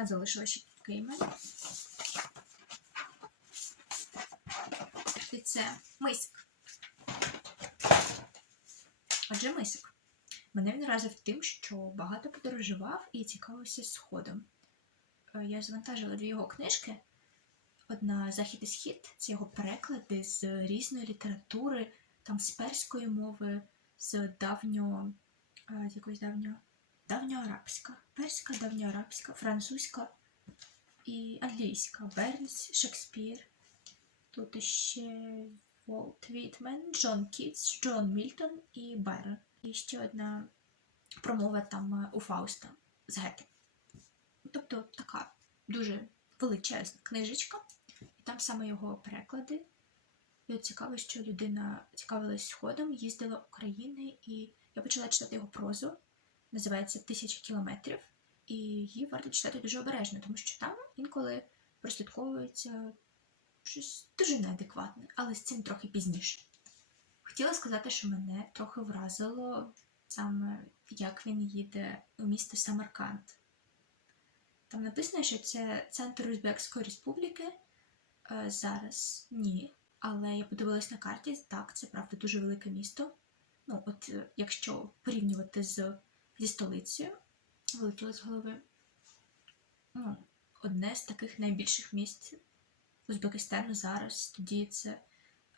А залишилося ще. І це мисик. Отже, мисик. Мене він вразив тим, що багато подорожував і цікавився сходом. Е, Я завантажила дві його книжки. Одна Захід і Схід це його переклади з різної літератури, там з перської мови, з давньо. е, якоїсь давньо. Давньоарабська. Перська, давньоарабська, французька і англійська. Бернс, Шекспір. Тут ще Волт Вітмен, Джон Кітс, Джон Мільтон і Байрон. І ще одна промова там е, у Фауста з Гете. Тобто така дуже величезна книжечка, і там саме його переклади. І от цікаво, що людина цікавилась сходом, їздила України, і я почала читати його прозу. Називається Тисяча кілометрів. І її варто читати дуже обережно, тому що там інколи прослідковується щось дуже неадекватне, але з цим трохи пізніше. Хотіла сказати, що мене трохи вразило саме, як він їде у місто Самарканд. Там написано, що це центр Узбекської республіки. Е, зараз ні. Але я подивилась на карті, так, це правда дуже велике місто. Ну, от е, якщо порівнювати з, зі столицею, вилетіло з голови. Ну, одне з таких найбільших міст Узбекистану зараз. Тоді це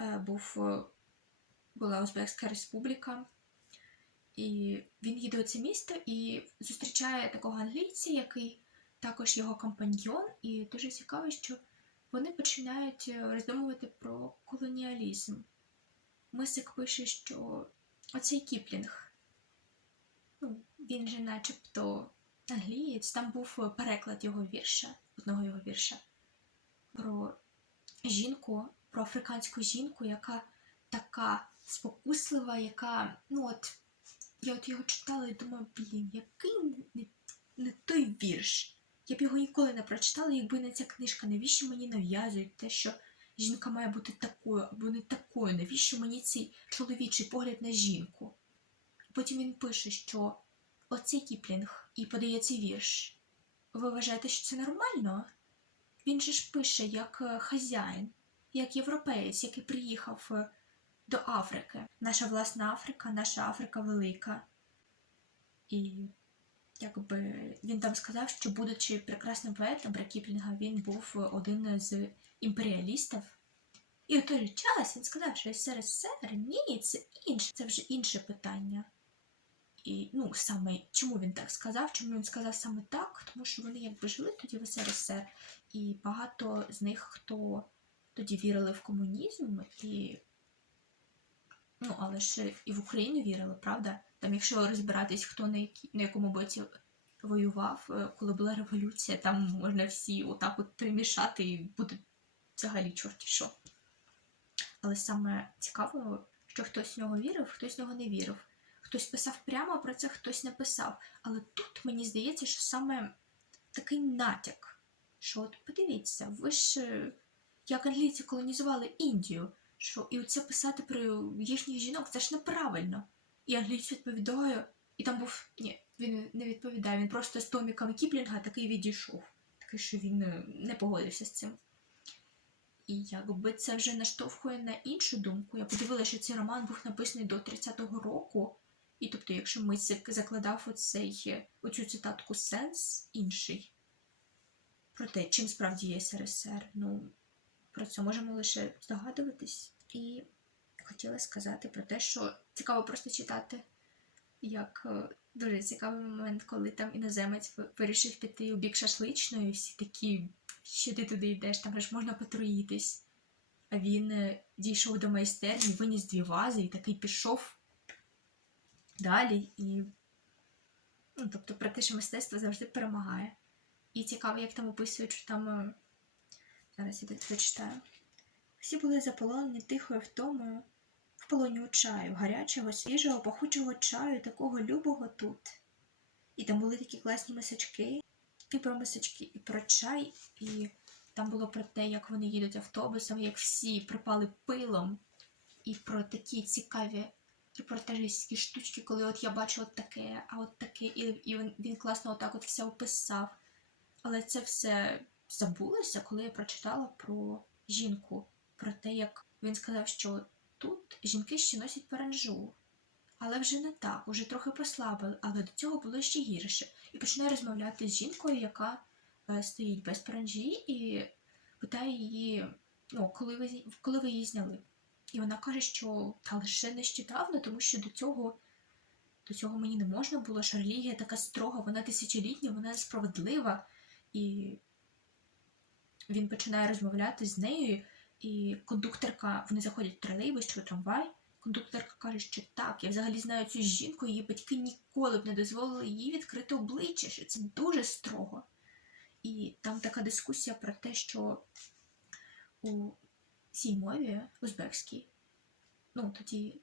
е, був, е, була Узбекська республіка. І він їде у це місто і зустрічає такого англійця, який також його компаньйон, і дуже цікаво, що вони починають е, роздумувати про колоніалізм. Мисик пише, що оцей Кіплінг, ну, він же начебто англієць, там був е, переклад його вірша, одного його вірша, про жінку, про африканську жінку, яка така спокуслива, яка, ну от, я от його читала і думаю, блін, який не, не той вірш. Я б його ніколи не прочитала, якби не ця книжка. Навіщо мені нав'язують те, що жінка має бути такою або не такою? Навіщо мені цей чоловічий погляд на жінку? Потім він пише, що оцей Кіплінг і подає цей вірш. Ви вважаєте, що це нормально? Він же ж пише як е, хазяїн, як європеєць, який приїхав е, до Африки. Наша власна Африка, наша Африка велика. І якби він там сказав, що, будучи прекрасним поетом про Кіплінга, він був один з імперіалістів. І у той час він сказав, що СРСР ні, це інше, це вже інше питання. І ну, саме чому він так сказав? Чому він сказав саме так? Тому що вони якби жили тоді в СРСР, і багато з них, хто тоді вірили в комунізм, і ну, але ж і в Україну вірили, правда? Там, якщо розбиратись, хто на, які, на якому боці воював, е, коли була революція, там можна всі отак от перемішати і буде взагалі чорті що. Але саме цікаво, що хтось в нього вірив, хтось в нього не вірив. Хтось писав прямо про це, хтось не писав. Але тут мені здається, що саме такий натяк, що от подивіться, ви ж як англійці колонізували Індію, що і оце писати про їхніх жінок, це ж неправильно. І англійць відповідає, і там був. Ні, він не відповідає, він просто з томіками Кіплінга такий відійшов. Такий, що він е, не погодився з цим. І якби це вже наштовхує на іншу думку. Я подивилася, що цей роман був написаний до 30-го року. І тобто, якщо ми закладав оцей, оцю цитатку сенс інший про те, чим справді є СРСР, ну про це можемо лише здогадуватись. І хотіла сказати про те, що цікаво просто читати, як е, дуже цікавий момент, коли там іноземець вирішив піти у бік шашличної, всі такі, що ти туди йдеш, там ж можна потруїтись. А він е, дійшов до майстерні, виніс дві вази і такий пішов далі. І, ну, тобто, про те, що мистецтво завжди перемагає. І цікаво, як там описують, що там. е, Зараз я дочитаю. Всі були заполонені тихою втомою в полоні чаю, гарячого, свіжого, пахучого чаю, такого любого тут. І там були такі класні мисочки, і про мисочки, і про чай, і там було про те, як вони їдуть автобусом, як всі припали пилом, і про такі цікаві репортажистські штучки, коли от я бачу от таке, а от таке, і, і він, класно отак от все описав. Але це все забулося, коли я прочитала про жінку, про те, як він сказав, що тут жінки ще носять паранжу. Але вже не так, уже трохи послабили, але до цього було ще гірше. І починає розмовляти з жінкою, яка е, стоїть без паранжі, і питає її, ну, коли ви, коли ви її зняли. І вона каже, що та лише нещодавно, тому що до цього, до цього мені не можна було, що релігія така строга, вона тисячолітня, вона справедлива. І він починає розмовляти з нею, і кондукторка, вони заходять в тролейбус чи в трамвай. Кондукторка каже, що так, я взагалі знаю цю жінку, її батьки ніколи б не дозволили їй відкрити обличчя, що це дуже строго. І там така дискусія про те, що у цій мові узбекській, ну тоді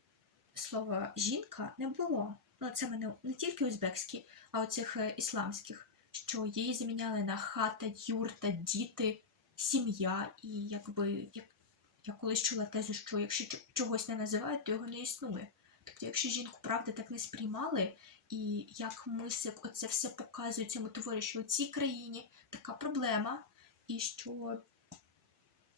слова жінка не було. Ну, це мене не тільки узбекські, а оцих е, ісламських, що її заміняли на хата, юрта, діти, сім'я. І якби як я колись чула тезу, що якщо чогось не називають, то його не існує. Тобто, якщо жінку правда так не сприймали, і як мисик оце все показує цьому творі, що у цій країні така проблема, і що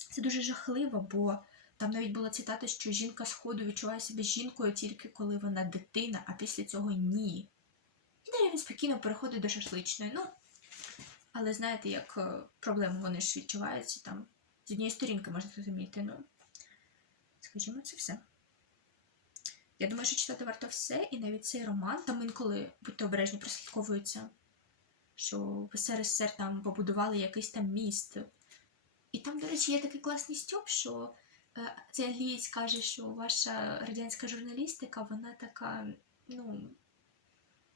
це дуже жахливо, бо там навіть була цитата, що жінка сходу відчуває себе жінкою тільки коли вона дитина, а після цього ні. І далі він спокійно переходить до шашличної. Ну, але знаєте, як е, проблеми вони ж відчуваються там. З однієї сторінки можна зрозуміти. Ну, скажімо, це все. Я думаю, що читати варто все, і навіть цей роман, там інколи, будьте обережні, прослідковується, що в СРСР там побудували якийсь там міст. І там, до речі, є такий класний стьоп, що е, цей англієць каже, що ваша радянська журналістика, вона така, ну,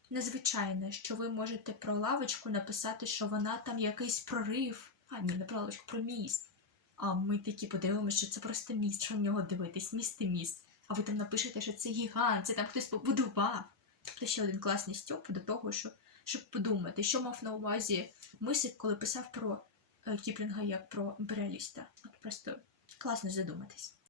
незвичайна, що ви можете про лавочку написати, що вона там якийсь прорив. А, ні, не про лавочку, про міст. А ми такі подивимося, що це просто міст, що в нього дивитись, міст і міст. А ви там напишете, що це гігант, це там хтось побудував. Це ще один класний стьоп до того, що, щоб подумати, що мав на увазі Мисик, коли писав про Кіплінга як про імперіаліста. От просто класно задуматись.